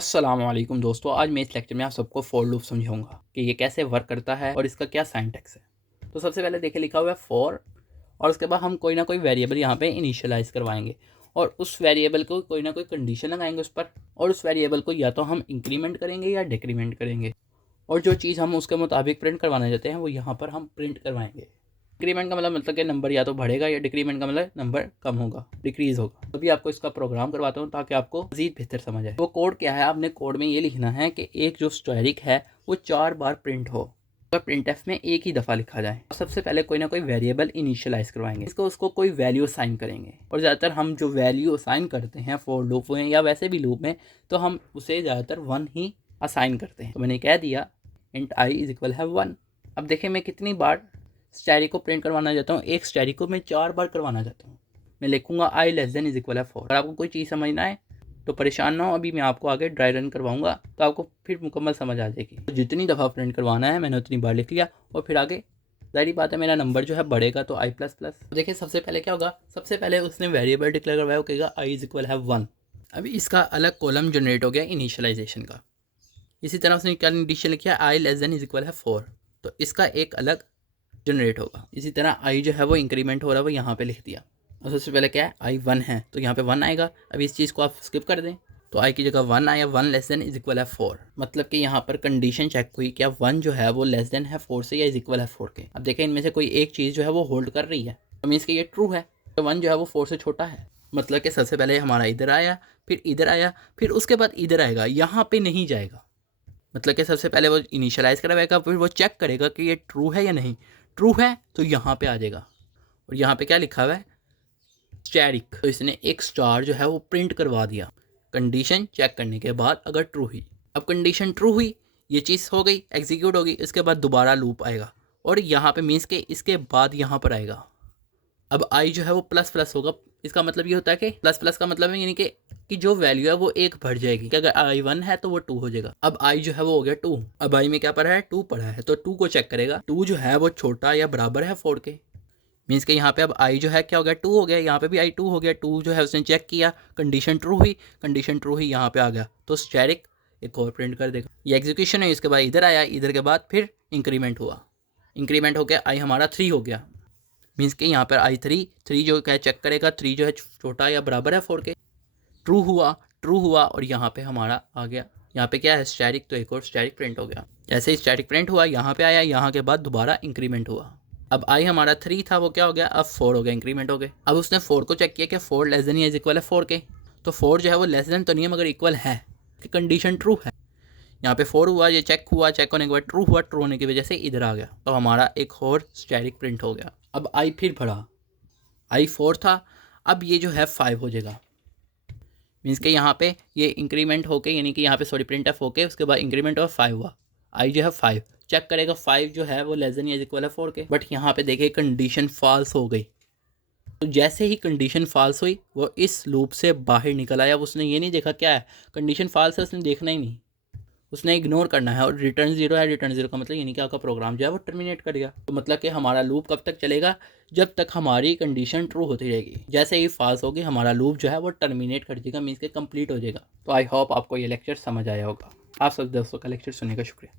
अस्सलाम वालेकुम दोस्तों, आज मैं इस लेक्चर में आप सबको फॉर लूप समझाऊंगा कि ये कैसे वर्क करता है और इसका क्या सिंटैक्स है। तो सबसे पहले देखिए लिखा हुआ है फॉर, और उसके बाद हम कोई ना कोई वेरिएबल यहाँ पे इनिशियलाइज करवाएंगे और उस वेरिएबल को कोई ना कोई कंडीशन लगाएंगे उस पर, और उस वेरिएबल को या तो हम इंक्रीमेंट करेंगे या डिक्रीमेंट करेंगे, और जो चीज़ हम उसके मुताबिक प्रिंट करवाना चाहते हैं वो यहाँ पर हम प्रिंट करवाएंगे। इंक्रीमेंट का मतलब कि नंबर या तो बढ़ेगा, या डिक्रीमेंट का मतलब नंबर कम होगा, डिक्रीज होगा। अभी आपको इसका प्रोग्राम करवाता हूँ ताकि आपको मज़ीद बेहतर समझ आए। वो कोड क्या है, आपने कोड में ये लिखना है कि एक जो स्टैटिक है वो 4 बार प्रिंट हो, अगर प्रिंट एफ में एक ही दफ़ा लिखा जाए। सबसे पहले कोई ना कोई वेरिएबल इनिशियलाइज करवाएंगे, उसको कोई वैल्यू असाइन करेंगे, और ज़्यादातर हम जो वैल्यू असाइन करते हैं फॉर लूप में या वैसे भी लूप में, तो हम उसे ज़्यादातर 1 ही असाइन करते हैं। तो मैंने कह दिया इंट आई इज इक्वल है 1। अब देखिए मैं कितनी बार स्टैटिक को प्रिंट करवाना चाहता हूँ, एक स्टैटिक को मैं 4 बार करवाना चाहता हूँ। मैं लिखूंगा आई लेस देन इज इक्वल है 4। अगर आपको कोई चीज़ समझना है तो परेशान ना हो, अभी मैं आपको आगे ड्राई रन करवाऊंगा तो आपको फिर मुकम्मल समझ आ जाएगी। तो जितनी दफ़ा प्रिंट करवाना है मैंने उतनी बार लिख लिया, और फिर आगे जाहिर बात है मेरा नंबर जो है बढ़ेगा तो आई प्लस प्लस। देखिए सबसे पहले क्या होगा, सबसे पहले उसने वेरिएबल डिक्लेयर करवाया, वो कहेगा आई इज इक्वल है 1। अभी इसका अलग कॉलम जनरेट हो गया इनिशियलाइजेशन का। इसी तरह उसने क्या कंडीशन लिखा, आई लेस देन इज इक्वल है 4, तो इसका एक अलग जनरेट होगा। इसी तरह आई जो है वो इंक्रीमेंट हो रहा है, वो यहाँ पे लिख दिया। और सबसे पहले क्या है, आई 1 है तो यहाँ पे 1 आएगा। अब इस चीज़ को आप स्किप कर दें तो आई की जगह 1 आया, 1 लेस देन इज इक्वल है 4। मतलब कि यहाँ पर कंडीशन चेक हुई, क्या 1 जो है वो लेस देन है 4 से या इज इक्वल है 4 के। अब देखें इनमें से कोई एक चीज़ जो है वो होल्ड कर रही है, तो मीन्स कि ये ट्रू है, तो 1 जो है वो 4 से छोटा है। मतलब कि सबसे पहले हमारा इधर आया, फिर इधर आया, फिर उसके बाद इधर आएगा, यहाँ पे नहीं जाएगा। मतलब कि सबसे पहले वो इनिशियलाइज करवाएगा, फिर वो चेक करेगा कि ये ट्रू है या नहीं। ट्रू है तो यहाँ पे आ जाएगा, और यहाँ पे क्या लिखा हुआ है, स्टैटिक। तो इसने एक स्टार जो है वो प्रिंट करवा दिया कंडीशन चेक करने के बाद, अगर ट्रू हुई। अब कंडीशन ट्रू हुई, ये चीज़ हो गई, एग्जीक्यूट होगी। इसके बाद दोबारा लूप आएगा, और यहाँ पे मीन्स के इसके बाद यहाँ पर आएगा। अब आई जो है वो प्लस प्लस होगा। इसका मतलब ये होता है कि प्लस प्लस का मतलब है यानी कि जो वैल्यू है वो एक बढ़ जाएगी, कि अगर आई 1 है तो वो 2 हो जाएगा। अब आई जो है वो हो गया 2। अब आई में क्या पड़ा है, 2 पड़ा है, तो 2 को चेक करेगा, 2 जो है वो छोटा या बराबर है 4 के। मीन्स के यहाँ पे अब आई जो है क्या हो गया, 2 हो गया, यहाँ पे भी आई 2 हो गया। 2 जो है उसने चेक किया, कंडीशन ट्रू हुई, कंडीशन ट्रू हुई, यहाँ पे आ गया, तो स्टैटिक एक और प्रिंट कर देगा। ये एग्जीक्यूशन है, इसके बाद इधर आया, इधर के बाद फिर इंक्रीमेंट हुआ, इंक्रीमेंट हो गया, आई हमारा 3 हो गया। मीन्स कि यहाँ पर आई 3 जो क्या चेक करेगा, 3 जो है छोटा या बराबर है 4 के। ट्रू हुआ, ट्रू हुआ, और यहाँ पे हमारा आ गया, यहाँ पे क्या है स्टैटिक, तो एक और स्टैटिक प्रिंट हो गया। जैसे ही स्टैटिक प्रिंट हुआ, यहाँ पे आया, यहाँ के बाद दोबारा इंक्रीमेंट हुआ। अब आई हमारा 3 था, वो क्या हो गया, अब 4 हो गया, इंक्रीमेंट हो गए। अब उसने 4 को चेक किया कि 4 लेस देन या इज इक्वल है 4 के, तो 4 जो है वो लेस देन तो नहीं है मगर इक्वल है, कि कंडीशन ट्रू है। यहाँ पे 4 हुआ, ये चेक हुआ, चेक होने के बाद ट्रू हुआ, ट्रू होने की वजह से इधर आ गया, तो हमारा एक और स्टैटिक प्रिंट हो गया। अब आई फिर बढ़ा, आई 4 था, अब ये जो है 5 हो जाएगा। मीन्स के यहाँ पे ये इंक्रीमेंट होके, यानी कि यहाँ पे सॉरी प्रिंट एफ होके उसके बाद इंक्रीमेंट हुआ, 5 हुआ। आई जो है 5 चेक करेगा, 5 जो है वो लेस देन या इक्वल है 4 के। बट यहाँ पे देखिए कंडीशन फॉल्स हो गई, तो जैसे ही कंडीशन फॉल्स हुई वो इस लूप से बाहर निकल आया। उसने ये नहीं देखा क्या है कंडीशन फॉल्स है, उसने देखना ही नहीं, उसने इग्नोर करना है। और रिटर्न 0 है, रिटर्न 0 का मतलब यानी कि आपका प्रोग्राम जो है वो टर्मिनेट कर गया। तो मतलब कि हमारा लूप कब तक चलेगा, जब तक हमारी कंडीशन ट्रू होती रहेगी। जैसे ही फॉल्स होगी हमारा लूप जो है वो टर्मिनेट कर देगा, मीन्स के कंप्लीट हो जाएगा। तो आई होप आपको ये लेक्चर समझ आया होगा। आप सब दोस्तों का लेक्चर सुनने का शुक्रिया।